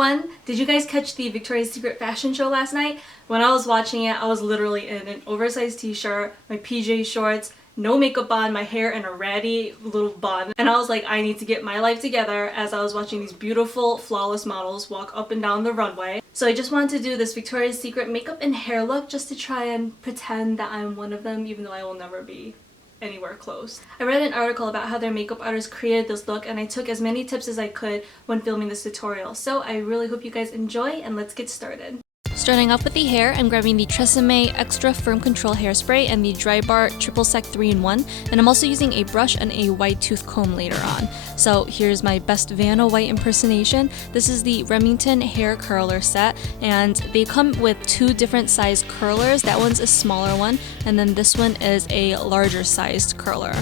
everyone! Did you guys catch the Victoria's Secret fashion show last night? When I was watching it, I was literally in an oversized t-shirt, my PJ shorts, no makeup on, my hair in a ratty little bun, and I was like, I need to get my life together as I was watching these beautiful, flawless models walk up and down the runway. So I just wanted to do this Victoria's Secret makeup and hair look just to try and pretend that I'm one of them, even though I will never be anywhere close. I read an article about how their makeup artist created this look, and I took as many tips as I could when filming this tutorial. So I really hope you guys enjoy, and let's get started. Starting off with the hair, I'm grabbing the Tresemme Extra Firm Control Hairspray and the Dry Bar Triple Sec 3-in-1, and I'm also using a brush and a wide tooth comb later on. So here's my best Vanna White impersonation. This is the Remington hair curler set, and they come with two different size curlers. That one's a smaller one, and then this one is a larger sized curler.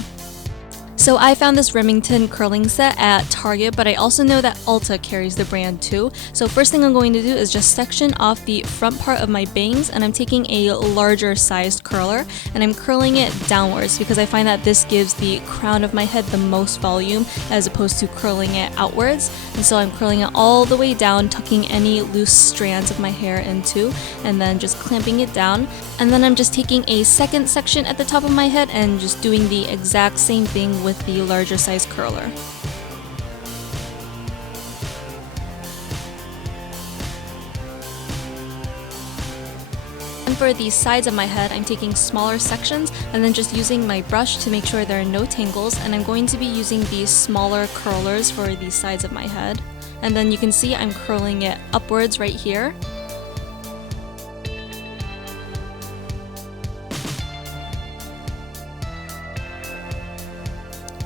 So I found this Remington curling set at Target, but I also know that Ulta carries the brand too. So first thing I'm going to do is just section off the front part of my bangs, and I'm taking a larger sized curler and I'm curling it downwards because I find that this gives the crown of my head the most volume as opposed to curling it outwards. And so I'm curling it all the way down, tucking any loose strands of my hair into, and then just clamping it down. And then I'm just taking a second section at the top of my head and just doing the exact same thing with the larger size curler. And for the sides of my head, I'm taking smaller sections and then just using my brush to make sure there are no tangles, and I'm going to be using these smaller curlers for the sides of my head. And then you can see I'm curling it upwards right here.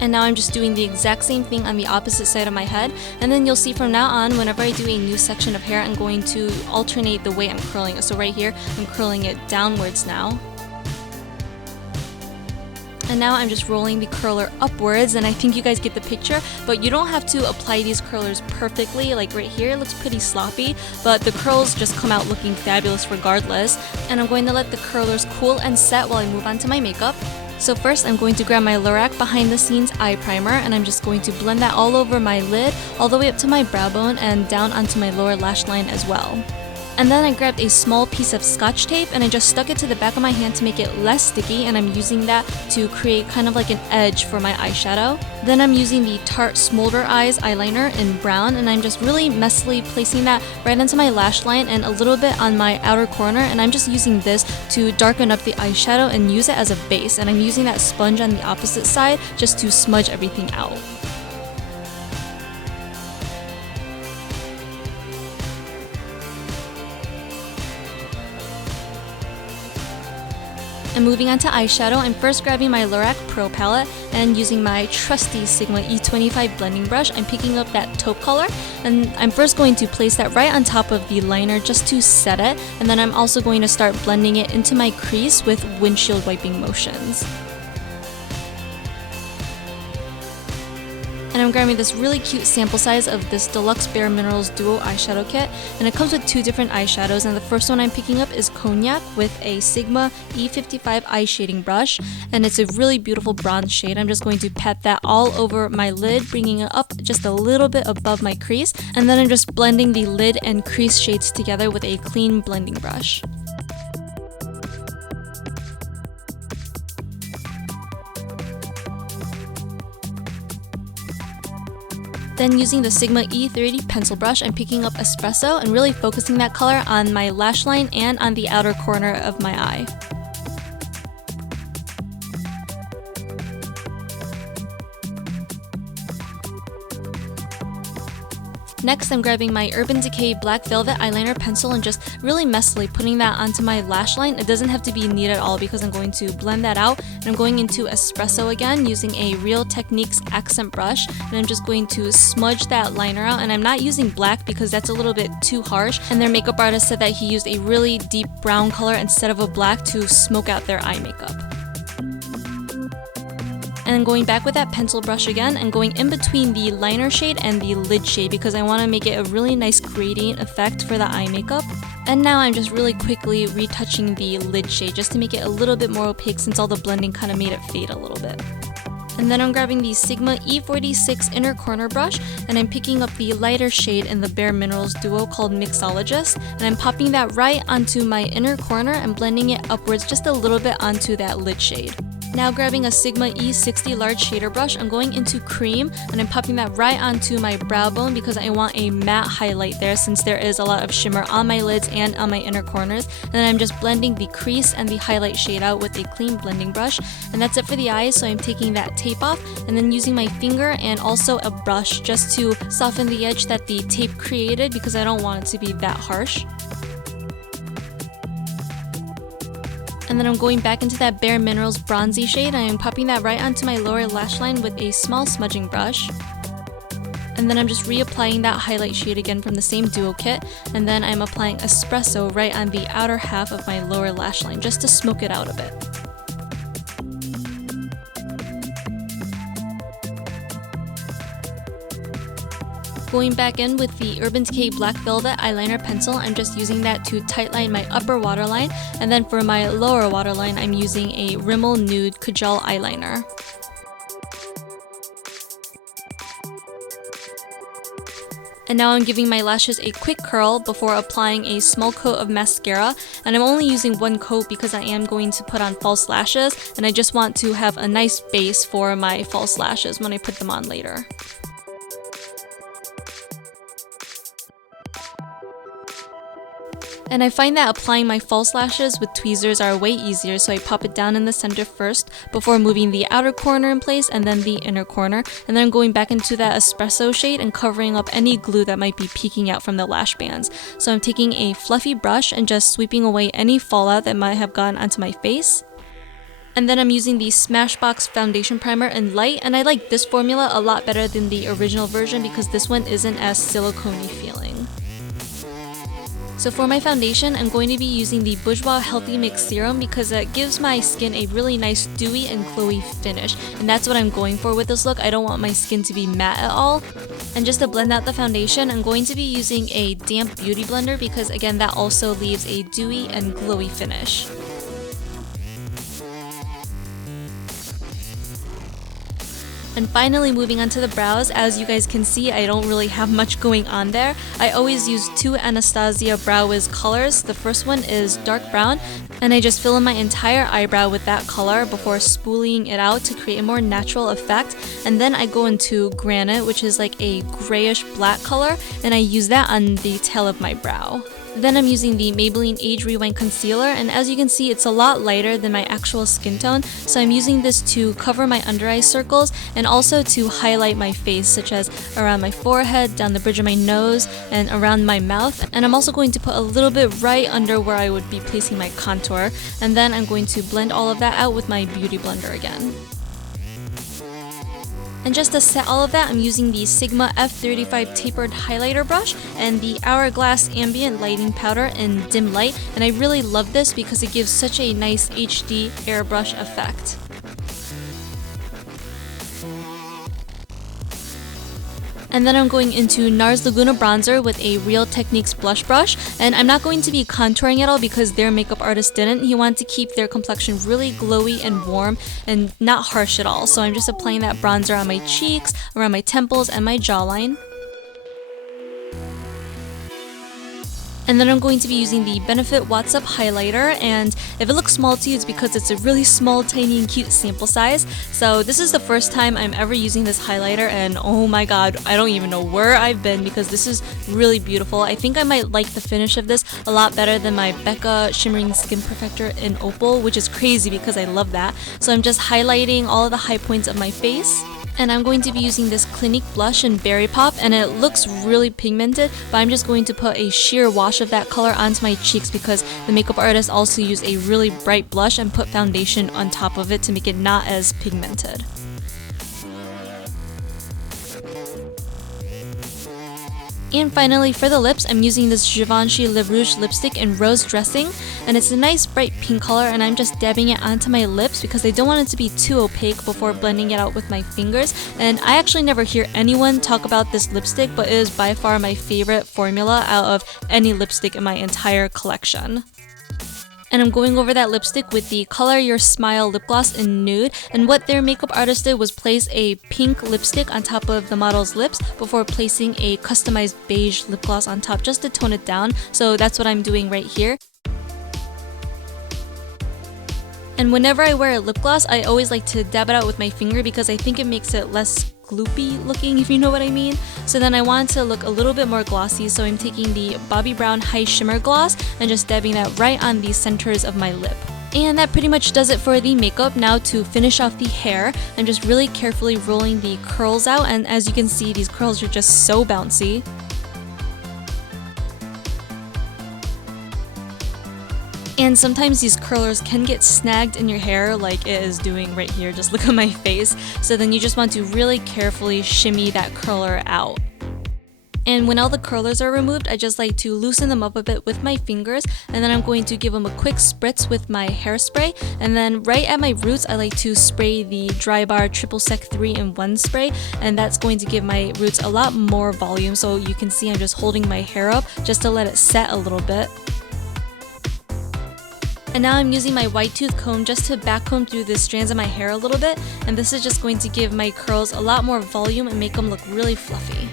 And now I'm just doing the exact same thing on the opposite side of my head, and then you'll see from now on, whenever I do a new section of hair, I'm going to alternate the way I'm curling it. So right here, I'm curling it downwards now. And now I'm just rolling the curler upwards, and I think you guys get the picture, but you don't have to apply these curlers perfectly. Like right here, it looks pretty sloppy, but the curls just come out looking fabulous regardless. And I'm going to let the curlers cool and set while I move on to my makeup. So first, I'm going to grab my Lorac Behind the Scenes Eye Primer, and I'm just going to blend that all over my lid, all the way up to my brow bone and down onto my lower lash line as well. And then I grabbed a small piece of Scotch tape and I just stuck it to the back of my hand to make it less sticky, and I'm using that to create kind of like an edge for my eyeshadow. Then I'm using the Tarte Smolder Eyes eyeliner in brown, and I'm just really messily placing that right onto my lash line and a little bit on my outer corner, and I'm just using this to darken up the eyeshadow and use it as a base, and I'm using that sponge on the opposite side just to smudge everything out. And moving on to eyeshadow, I'm first grabbing my Lorac Pro palette and using my trusty Sigma E25 blending brush, I'm picking up that taupe color, and I'm first going to place that right on top of the liner just to set it, and then I'm also going to start blending it into my crease with windshield wiping motions. And I'm grabbing this really cute sample size of this Deluxe Bare Minerals Duo Eyeshadow Kit, and it comes with two different eyeshadows, and the first one I'm picking up is Cognac with a Sigma E55 eye shading brush, and it's a really beautiful bronze shade. I'm just going to pat that all over my lid, bringing it up just a little bit above my crease, and then I'm just blending the lid and crease shades together with a clean blending brush. Then using the Sigma E30 pencil brush, I'm picking up Espresso and really focusing that color on my lash line and on the outer corner of my eye. Next, I'm grabbing my Urban Decay Black Velvet Eyeliner Pencil and just really messily putting that onto my lash line. It doesn't have to be neat at all because I'm going to blend that out. And I'm going into Espresso again using a Real Techniques accent brush. And I'm just going to smudge that liner out. And I'm not using black because that's a little bit too harsh. And their makeup artist said that he used a really deep brown color instead of a black to smoke out their eye makeup. And then going back with that pencil brush again and going in between the liner shade and the lid shade because I want to make it a really nice gradient effect for the eye makeup. And now I'm just really quickly retouching the lid shade just to make it a little bit more opaque since all the blending kind of made it fade a little bit. And then I'm grabbing the Sigma E46 inner corner brush, and I'm picking up the lighter shade in the Bare Minerals duo called Mixologist, and I'm popping that right onto my inner corner and blending it upwards just a little bit onto that lid shade. Now grabbing a Sigma E60 large shader brush, I'm going into Cream, and I'm popping that right onto my brow bone because I want a matte highlight there since there is a lot of shimmer on my lids and on my inner corners. And then I'm just blending the crease and the highlight shade out with a clean blending brush. And that's it for the eyes, so I'm taking that tape off and then using my finger and also a brush just to soften the edge that the tape created because I don't want it to be that harsh. And then I'm going back into that Bare Minerals bronzy shade, and I'm popping that right onto my lower lash line with a small smudging brush. And then I'm just reapplying that highlight shade again from the same duo kit, and then I'm applying Espresso right on the outer half of my lower lash line just to smoke it out a bit. Going back in with the Urban Decay Black Velvet eyeliner pencil, I'm just using that to tightline my upper waterline, and then for my lower waterline, I'm using a Rimmel Nude Kajal eyeliner. And now I'm giving my lashes a quick curl before applying a small coat of mascara, and I'm only using one coat because I am going to put on false lashes, and I just want to have a nice base for my false lashes when I put them on later. And I find that applying my false lashes with tweezers are way easier, so I pop it down in the center first before moving the outer corner in place and then the inner corner. And then I'm going back into that Espresso shade and covering up any glue that might be peeking out from the lash bands. So I'm taking a fluffy brush and just sweeping away any fallout that might have gone onto my face. And then I'm using the Smashbox Foundation Primer in Light, and I like this formula a lot better than the original version because this one isn't as silicone-y feeling. So for my foundation, I'm going to be using the Bourjois Healthy Mix Serum because it gives my skin a really nice dewy and glowy finish. And that's what I'm going for with this look. I don't want my skin to be matte at all. And just to blend out the foundation, I'm going to be using a damp beauty blender because again, that also leaves a dewy and glowy finish. And finally moving on to the brows, as you guys can see, I don't really have much going on there. I always use two Anastasia Brow Wiz colors. The first one is dark brown, and I just fill in my entire eyebrow with that color before spooling it out to create a more natural effect. And then I go into Granite, which is like a grayish black color, and I use that on the tail of my brow. Then I'm using the Maybelline Age Rewind Concealer, and as you can see, it's a lot lighter than my actual skin tone, so I'm using this to cover my under eye circles and also to highlight my face, such as around my forehead, down the bridge of my nose, and around my mouth. And I'm also going to put a little bit right under where I would be placing my contour, and then I'm going to blend all of that out with my beauty blender again. And just to set all of that, I'm using the Sigma F35 tapered highlighter brush and the Hourglass Ambient Lighting Powder in Dim Light, and I really love this because it gives such a nice HD airbrush effect. And then I'm going into NARS Laguna Bronzer with a Real Techniques blush brush, and I'm not going to be contouring at all because their makeup artist didn't. He wanted to keep their complexion really glowy and warm and not harsh at all. So I'm just applying that bronzer on my cheeks, around my temples, and my jawline. And then I'm going to be using the Benefit What's Up highlighter, and if it looks small to you, it's because it's a really small, tiny, and cute sample size. So this is the first time I'm ever using this highlighter, and oh my god, I don't even know where I've been because this is really beautiful. I think I might like the finish of this a lot better than my Becca Shimmering Skin Perfector in Opal, which is crazy because I love that. So I'm just highlighting all of the high points of my face. And I'm going to be using this Clinique blush in Berry Pop, and it looks really pigmented, but I'm just going to put a sheer wash of that color onto my cheeks because the makeup artist also used a really bright blush and put foundation on top of it to make it not as pigmented. And finally, for the lips, I'm using this Givenchy Le Rouge lipstick in Rose Dressing, and it's a nice bright pink color, and I'm just dabbing it onto my lips because I don't want it to be too opaque before blending it out with my fingers. And I actually never hear anyone talk about this lipstick, but it is by far my favorite formula out of any lipstick in my entire collection. And I'm going over that lipstick with the Color Your Smile lip gloss in nude. And what their makeup artist did was place a pink lipstick on top of the model's lips before placing a customized beige lip gloss on top just to tone it down. So that's what I'm doing right here. And whenever I wear a lip gloss, I always like to dab it out with my finger because I think it makes it less gloopy looking, if you know what I mean. So then I want to look a little bit more glossy, so I'm taking the Bobbi Brown High Shimmer Gloss and just dabbing that right on the centers of my lip. And that pretty much does it for the makeup. Now to finish off the hair, I'm just really carefully rolling the curls out, and as you can see, these curls are just so bouncy. And sometimes these curlers can get snagged in your hair like it is doing right here. Just look at my face. So then you just want to really carefully shimmy that curler out. And when all the curlers are removed, I just like to loosen them up a bit with my fingers, and then I'm going to give them a quick spritz with my hairspray. And then right at my roots, I like to spray the Dry Bar Triple Sec 3-in-1 spray, and that's going to give my roots a lot more volume. So you can see I'm just holding my hair up just to let it set a little bit. And now I'm using my white tooth comb just to back comb through the strands of my hair a little bit, and this is just going to give my curls a lot more volume and make them look really fluffy.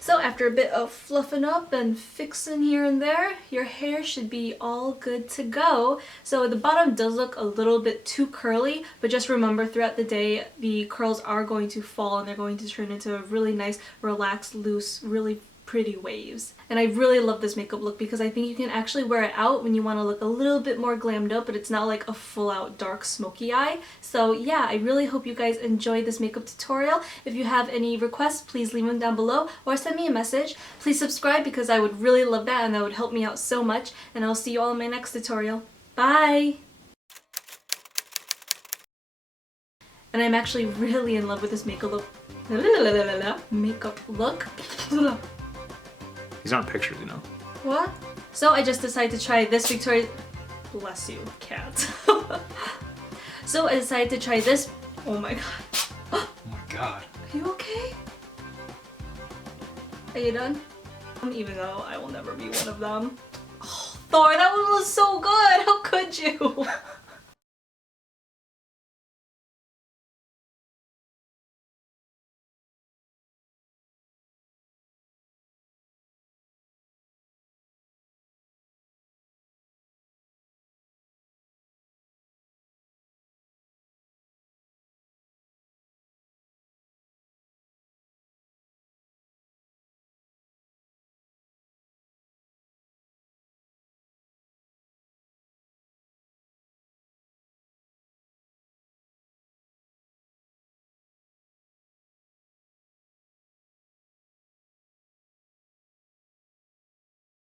So after a bit of fluffing up and fixing here and there, your hair should be all good to go. So the bottom does look a little bit too curly, but just remember throughout the day the curls are going to fall and they're going to turn into a really nice, relaxed, loose, really pretty waves. And I really love this makeup look because I think you can actually wear it out when you want to look a little bit more glammed up, but it's not like a full out dark smoky eye. So yeah, I really hope you guys enjoyed this makeup tutorial. If you have any requests, please leave them down below or send me a message. Please subscribe because I would really love that and that would help me out so much. And I'll see you all in my next tutorial. Bye! And I'm actually really in love with this makeup look. Makeup look. These aren't pictures, you know. What? So I just decided to try this Victoria... Bless you, cat. So I decided to try this... Oh my god. Oh my god. Are you okay? Are you done? Even though I will never be one of them. Oh, Thor, that one was so good! How could you?